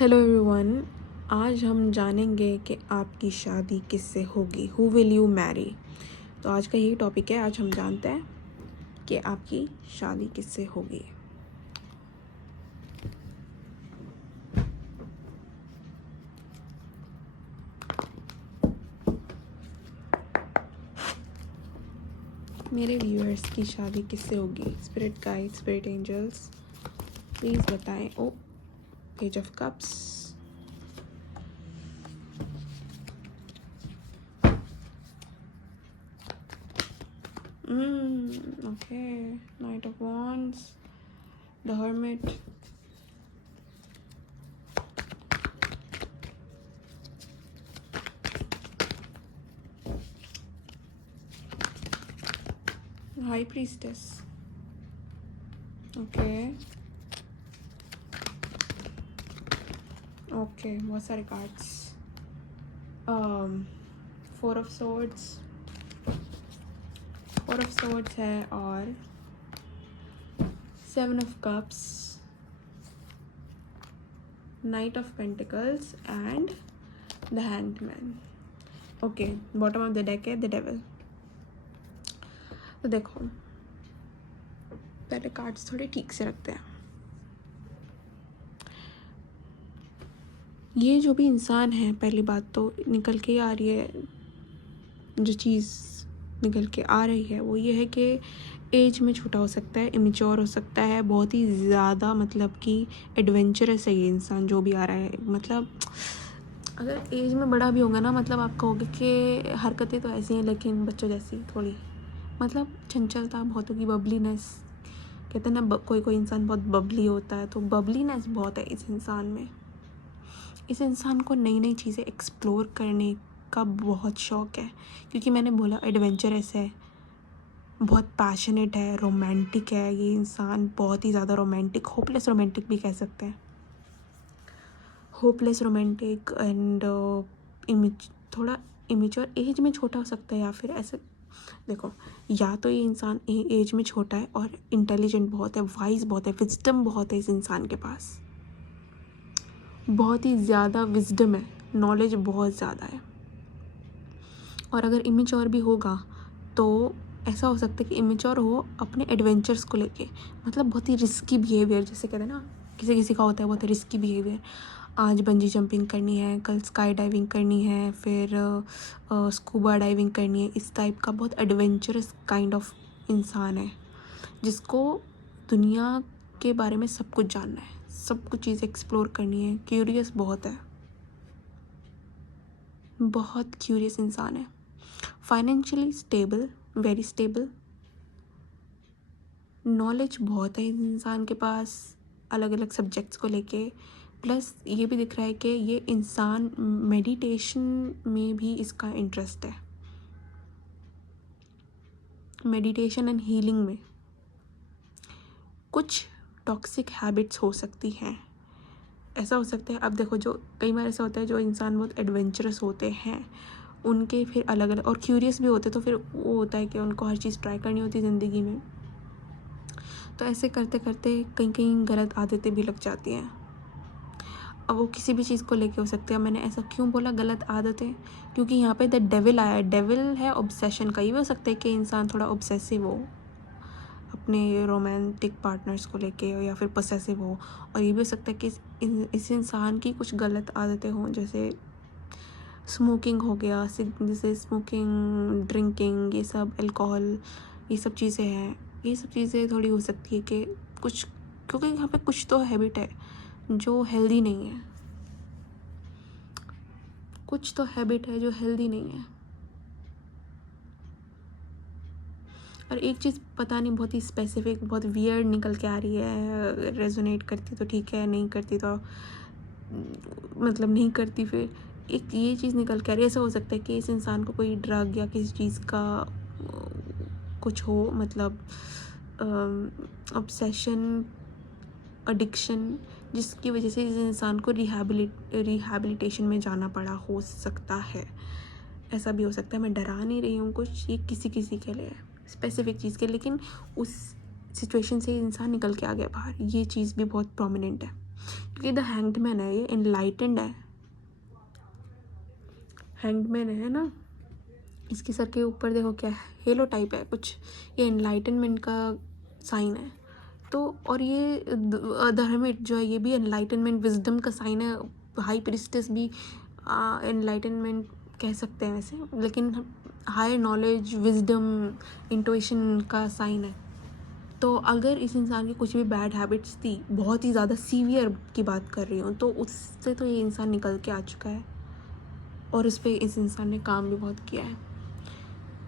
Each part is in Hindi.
हेलो एवरीवन, आज हम जानेंगे कि आपकी शादी किससे होगी, हु विल यू मैरी। तो आज का यही टॉपिक है। आज हम जानते हैं कि आपकी शादी किससे होगी। मेरे व्यूअर्स की शादी किससे होगी। Spirit guide, spirit angels, please बताएं। Oh, page of cups, okay, knight of wands, the hermit, high priestess, okay बहुत सारे कार्ड्स। फोर ऑफ सोर्ड्स है और seven of cups, knight of pentacles and the hanged man. Okay, bottom of the deck है द डेविल। तो देखो, पहले कार्ड्स थोड़े ठीक से रखते हैं। ये जो भी इंसान है, पहली बात तो निकल के आ रही है, जो चीज़ निकल के आ रही है वो ये है कि एज में छोटा हो सकता है, इमेच्योर हो सकता है, बहुत ही ज़्यादा मतलब कि एडवेंचरस है ये इंसान जो भी आ रहा है। मतलब अगर एज में बड़ा भी होगा ना, मतलब आप कहोगे कि हरकतें तो ऐसी हैं लेकिन बच्चों जैसी थोड़ी, मतलब चंचलता बहुत होगी, बबलीनेस कहते हैं ना, कोई इंसान बहुत बबली होता है, तो बबलीनेस बहुत है इस इंसान में। इस इंसान को नई नई चीज़ें एक्सप्लोर करने का बहुत शौक़ है, क्योंकि मैंने बोला एडवेंचरस है, बहुत पैशनेट है, रोमांटिक है ये इंसान, बहुत ही ज़्यादा रोमांटिक, होपलेस रोमांटिक भी कह सकते हैं। होपलेस रोमांटिक एंड थोड़ा इमेच्योर, एज में छोटा हो सकता है, या फिर ऐसे देखो, या तो ये इंसान एज में छोटा है और इंटेलिजेंट बहुत है, वाइज बहुत है, विजडम बहुत है इस इंसान के पास, बहुत ही ज़्यादा विजडम है, नॉलेज बहुत ज़्यादा है। और अगर इमेच्योर भी होगा तो ऐसा हो सकता है कि इमेच्योर हो अपने एडवेंचर्स को लेके, मतलब बहुत ही रिस्की बिहेवियर, जैसे कहते हैं ना किसी किसी का होता है बहुत रिस्की बिहेवियर। आज बंजी जंपिंग करनी है, कल स्काई डाइविंग करनी है, फिर स्कूबा डाइविंग करनी है, इस टाइप का बहुत एडवेंचरस काइंड ऑफ इंसान है, जिसको दुनिया के बारे में सब कुछ जानना है, सब कुछ चीज़ एक्सप्लोर करनी है, क्यूरियस बहुत है, बहुत क्यूरियस इंसान है। Financially stable, very stable, knowledge बहुत है इस इंसान के पास अलग अलग सब्जेक्ट्स को लेके। प्लस ये भी दिख रहा है कि ये इंसान मेडिटेशन में भी इसका इंटरेस्ट है, मेडिटेशन एंड हीलिंग में। कुछ टॉक्सिक हैबिट्स हो सकती हैं, ऐसा हो सकता है। अब देखो, जो कई बार ऐसा होता है, जो इंसान बहुत एडवेंचरस होते हैं उनके फिर अलग अलग, और क्यूरियस भी होते, तो फिर वो होता है कि उनको हर चीज़ ट्राई करनी होती है ज़िंदगी में, तो ऐसे करते करते कहीं कहीं गलत आदतें भी लग जाती हैं। अब वो किसी भी चीज़ को लेके हो सकते हैं। मैंने ऐसा क्यों बोला गलत आदतें, क्योंकि यहाँ पे द डेविल आया है, डेविल है ऑब्सेशन का। ये भी हो सकता है कि इंसान थोड़ा ऑब्सेसिव हो अपने रोमांटिक पार्टनर्स को लेके, या फिर पोसेसिव हो। और ये भी हो सकता है कि इस इंसान की कुछ गलत आदतें हों, जैसे स्मोकिंग हो गया, जैसे स्मोकिंग, ड्रिंकिंग, ये सब, अल्कोहल, ये सब चीज़ें हैं। ये सब चीज़ें थोड़ी हो सकती है कि कुछ, क्योंकि यहाँ पे कुछ तो हैबिट है जो हेल्दी नहीं है, कुछ तो हैबिट है जो हेल्दी नहीं है। और एक चीज़ पता नहीं, बहुत ही स्पेसिफिक, बहुत वियर्ड निकल के आ रही है, रेजोनेट करती तो ठीक है, नहीं करती तो मतलब नहीं करती। फिर एक ये चीज़ निकल के आ रही है, ऐसा हो सकता है कि इस इंसान को कोई ड्रग या किसी चीज़ का कुछ हो, मतलब ऑब्सेशन, एडिक्शन, जिसकी वजह से इस इंसान को रिहैबिलिटेशन में जाना पड़ा हो सकता है। ऐसा भी हो सकता है। मैं डरा नहीं रही हूँ कुछ, ये किसी किसी के लिए स्पेसिफिक चीज़ के, लेकिन उस सिचुएशन से इंसान निकल के आ गया बाहर, ये चीज़ भी बहुत प्रोमिनेंट है। क्योंकि द हैंग्ड मैन है, ये एनलाइटेंड है। हैंग्ड मैन है ना, इसके सर के ऊपर देखो क्या है, हेलो टाइप है कुछ, ये एनलाइटनमेंट का साइन है। तो और ये द हर्मिट जो है ये भी एनलाइटनमेंट विजडम का साइन है। हाई प्रिस्टेस भी एनलाइटनमेंट कह सकते हैं वैसे, लेकिन हायर नॉलेज, विजडम, इंट्यूशन का साइन है। तो अगर इस इंसान की कुछ भी बैड हैबिट्स थी, बहुत ही ज़्यादा सीवियर की बात कर रही हूँ, तो उससे तो ये इंसान निकल के आ चुका है और उस पर इस इंसान ने काम भी बहुत किया है।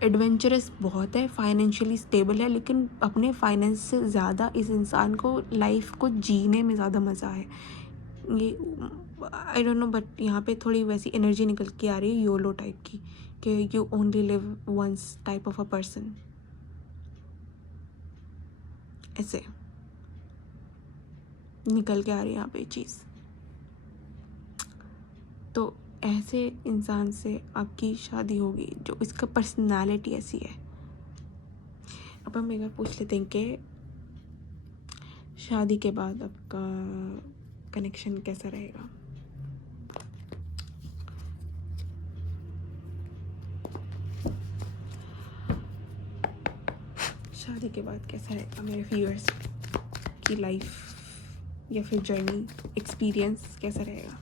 एडवेंचरस बहुत है, फाइनेंशियली स्टेबल है, लेकिन अपने फाइनेंस से ज़्यादा इस इंसान को लाइफ को जीने में ज़्यादा मज़ा है। ये आई डोंट नो, बट यहाँ पे थोड़ी वैसी एनर्जी निकल के आ रही है योलो टाइप की, कि you only live once type of a person, ऐसे निकल के आ रही है यहाँ पे चीज़। तो ऐसे इंसान से आपकी शादी होगी जो इसका पर्सनालिटी ऐसी है। अब हम एक बार पूछ लेते हैं कि शादी के बाद आपका कनेक्शन कैसा रहेगा। शादी के बाद कैसा रहेगा मेरे व्यूअर्स की लाइफ या फिर जर्नी, एक्सपीरियंस कैसा रहेगा।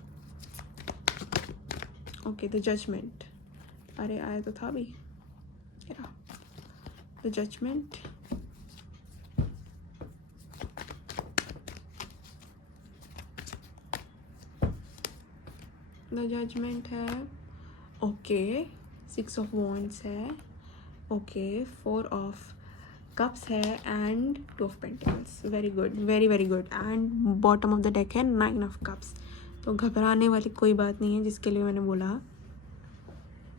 ओके, द जजमेंट, अरे आया तो था भी, द जजमेंट, द जजमेंट है, ओके, 6 ऑफ वॉन्ड्स है, ओके, 4 ऑफ कप्स है and 2 of pentacles. Very good, very very good. And bottom of the deck है 9 ऑफ कप्स। तो घबराने वाली कोई बात नहीं है, जिसके लिए मैंने बोला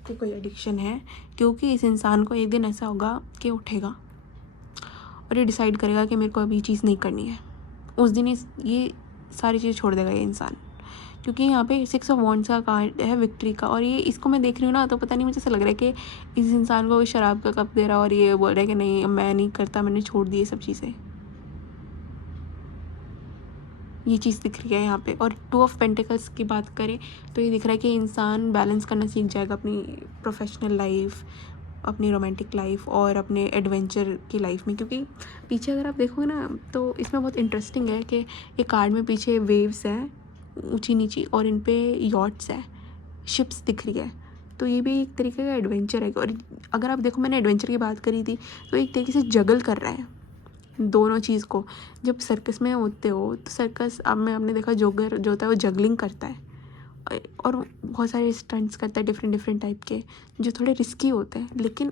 कि कोई एडिक्शन है, क्योंकि इस इंसान को एक दिन ऐसा होगा कि उठेगा और ये डिसाइड करेगा कि मेरे को अभी चीज़ नहीं करनी है। उस दिन ये सारी चीज़ छोड़ देगा ये इंसान, क्योंकि यहाँ पे 6 ऑफ वॉन्ड्स का कार्ड है विक्ट्री का। और ये इसको मैं देख रही हूँ ना, तो पता नहीं मुझे ऐसा लग रहा है कि इस इंसान को शराब का कप दे रहा और ये बोल रहा है कि नहीं मैं नहीं करता, मैंने छोड़ दी ये सब चीज़ें। ये चीज़ दिख रही है यहाँ पे। और 2 ऑफ पेंटिकल्स की बात करें तो ये दिख रहा है कि इंसान बैलेंस करना सीख जाएगा अपनी प्रोफेशनल लाइफ, अपनी रोमांटिक लाइफ और अपने एडवेंचर की लाइफ में। क्योंकि पीछे अगर आप देखोगे ना तो इसमें बहुत इंटरेस्टिंग है कि एक कार्ड में पीछे वेव्स हैं ऊंची नीची और इन पे यॉट्स है, शिप्स दिख रही है। तो ये भी एक तरीके का एडवेंचर है। और अगर आप देखो, मैंने एडवेंचर की बात करी थी, तो एक तरीके से जगल कर रहा है दोनों चीज़ को। जब सर्कस में होते हो तो सर्कस अब में आपने देखा जोगर जो होता है वो जगलिंग करता है और बहुत सारे स्टंट्स करता है डिफरेंट डिफरेंट टाइप के, जो थोड़े रिस्की होते हैं लेकिन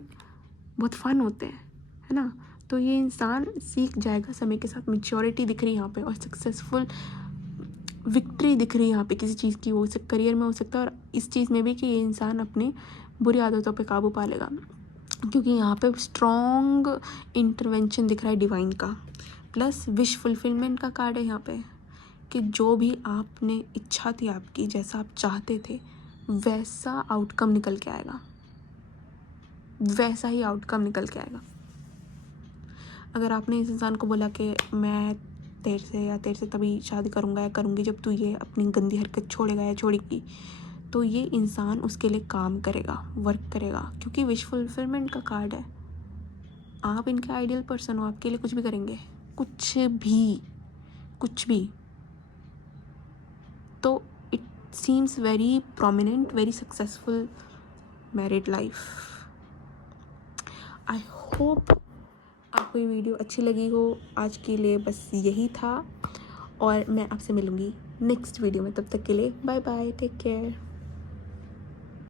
बहुत फन होते हैं, है ना। तो ये इंसान सीख जाएगा समय के साथ। मैच्योरिटी दिख रही है यहाँ पे और सक्सेसफुल विक्ट्री दिख रही है यहाँ पे किसी चीज़ की, हो सकता करियर में हो सकता है और इस चीज़ में भी कि ये इंसान अपनी बुरी आदतों पे काबू पा लेगा, क्योंकि यहाँ पे स्ट्रॉन्ग इंटरवेंशन दिख रहा है डिवाइन का। प्लस विश फुलफिलमेंट का कार्ड है यहाँ पे, कि जो भी आपने इच्छा थी आपकी, जैसा आप चाहते थे वैसा आउटकम निकल के आएगा, वैसा ही आउटकम निकल के आएगा। अगर आपने इस इंसान को बोला कि मैं तेरे से तभी शादी करूँगा या करूँगी जब तू ये अपनी गंदी हरकत छोड़ेगा या छोड़ेगी, तो ये इंसान उसके लिए काम करेगा, वर्क करेगा, क्योंकि विश फुलफिलमेंट का कार्ड है। आप इनके आइडियल पर्सन हो, आपके लिए कुछ भी करेंगे, कुछ भी। तो it seems very prominent, very successful married life. I hope आपको ये वीडियो अच्छी लगी हो। आज के लिए बस यही था और मैं आपसे मिलूँगी नेक्स्ट वीडियो में। तब तक के लिए बाय बाय, टेक केयर।